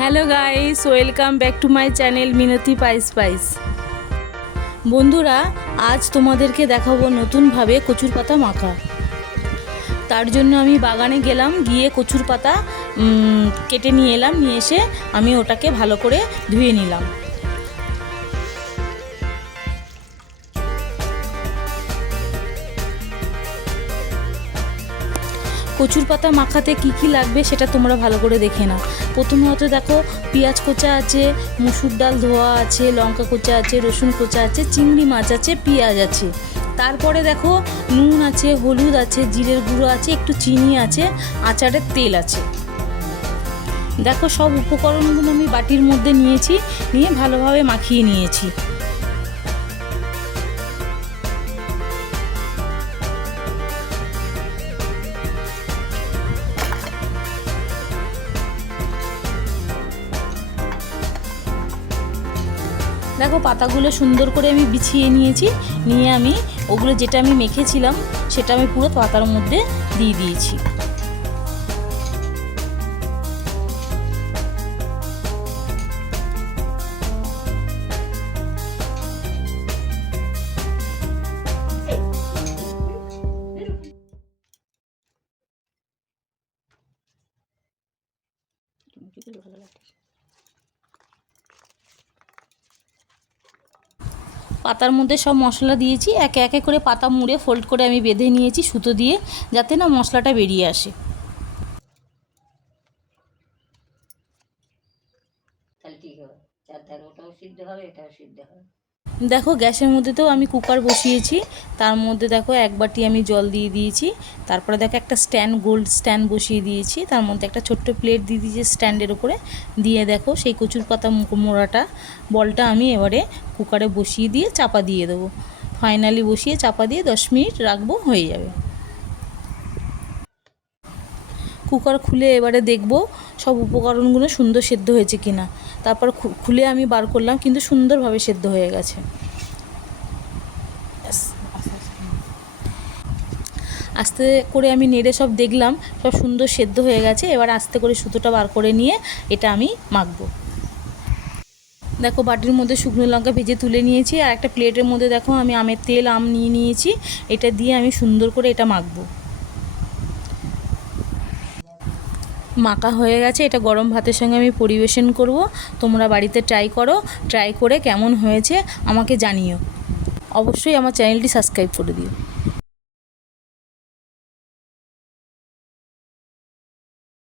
Hello guys, welcome back to my channel Minati পাইস পাইস। বন্ধুরা, আজ তোমাদেরকে দেখাবো নতুনভাবে কচুর পাতা মাখা। তার জন্য আমি বাগানে গেলাম, গিয়ে কচুর পাতা কেটে নিয়ে এলাম, নিয়ে এসে আমি ওটাকে ভালো করে ধুয়ে নিলাম। কচুর পাতা মাখাতে কি কি লাগবে সেটা তোমরা ভালো করে দেখে নাও। প্রথমে হয়তো দেখো পেঁয়াজ কোচা আছে, মুসুর ডাল ধোয়া আছে, লঙ্কা কোচা আছে, রসুন কোচা আছে, চিংড়ি মাছ আছে, পেঁয়াজ আছে। তারপরে দেখো নুন আছে, হলুদ আছে, জিরের গুঁড়ো আছে, একটু চিনি আছে, আচারের তেল আছে। দেখো সব উপকরণগুলো আমি বাটির মধ্যে নিয়েছি, নিয়ে ভালোভাবে মাখিয়ে নিয়েছি। দেখো, পাতাগুলো সুন্দর করে আমি বিছিয়ে নিয়েছি। নিয়ে আমি ওগুলো যেটা আমি মেখেছিলাম, সেটা আমি পুরো পাতার মধ্যে দিয়ে দিয়েছি। পাতার মধ্যে সব মশলা দিয়েছি, একে একে করে পাতা মুড়ে ফোল্ড করে আমি বেঁধে নিয়েছি সুতো দিয়ে, যাতে না মশলাটা বেরিয়ে আসে। তাহলে ঠিক হবে ওটাও সিদ্ধ হবে, এটাও সিদ্ধ হবে। দেখো গ্যাসের মধ্যে তো আমি কুকার বসিয়েছি। তার মধ্যে দেখো এক বাটি আমি জল দিয়ে দিয়েছি। তারপরে দেখো একটা স্ট্যান্ড, গোল্ড স্ট্যান্ড বসিয়ে দিয়েছি। তার মধ্যে একটা ছোট্ট প্লেট দিয়ে দিয়েছি স্ট্যান্ডের উপরে। দিয়ে দেখো সেই কচুর পাতা মোড়াটা, বলটা আমি এবারে কুকারে বসিয়ে দিয়ে চাপা দিয়ে দেবো। ফাইনালি বসিয়ে চাপা দিয়ে দশ মিনিট রাখব, হয়ে যাবে। কুকার খুলে এবারে দেখব সব উপকরণগুলো সুন্দর সেদ্ধ হয়েছে কি না তারপর খুলে আমি বার করলাম, কিন্তু সুন্দরভাবে সেদ্ধ হয়ে গেছে। আস্তে করে আমি নেড়ে সব দেখলাম, সব সুন্দর সেদ্ধ হয়ে গেছে, এবার আস্তে করে সুতোটা বার করে নিয়ে এটা আমি মাখবো। দেখো বাটির মধ্যে শুকনো লঙ্কা ভেজে তুলে নিয়েছি, আর একটা প্লেটের মধ্যে দেখো আমি আমের তেল, আম নিয়ে নিয়েছি, এটা দিয়ে আমি সুন্দর করে এটা মাখবো। মাখা হয়ে গেছে, এটা গরম ভাতের সঙ্গে আমি পরিবেশন করব। তোমরা বাড়িতে ট্রাই করো ট্রাই করে কেমন হয়েছে আমাকে জানিও। অবশ্যই আমার চ্যানেলটি সাবস্ক্রাইব করে দিও।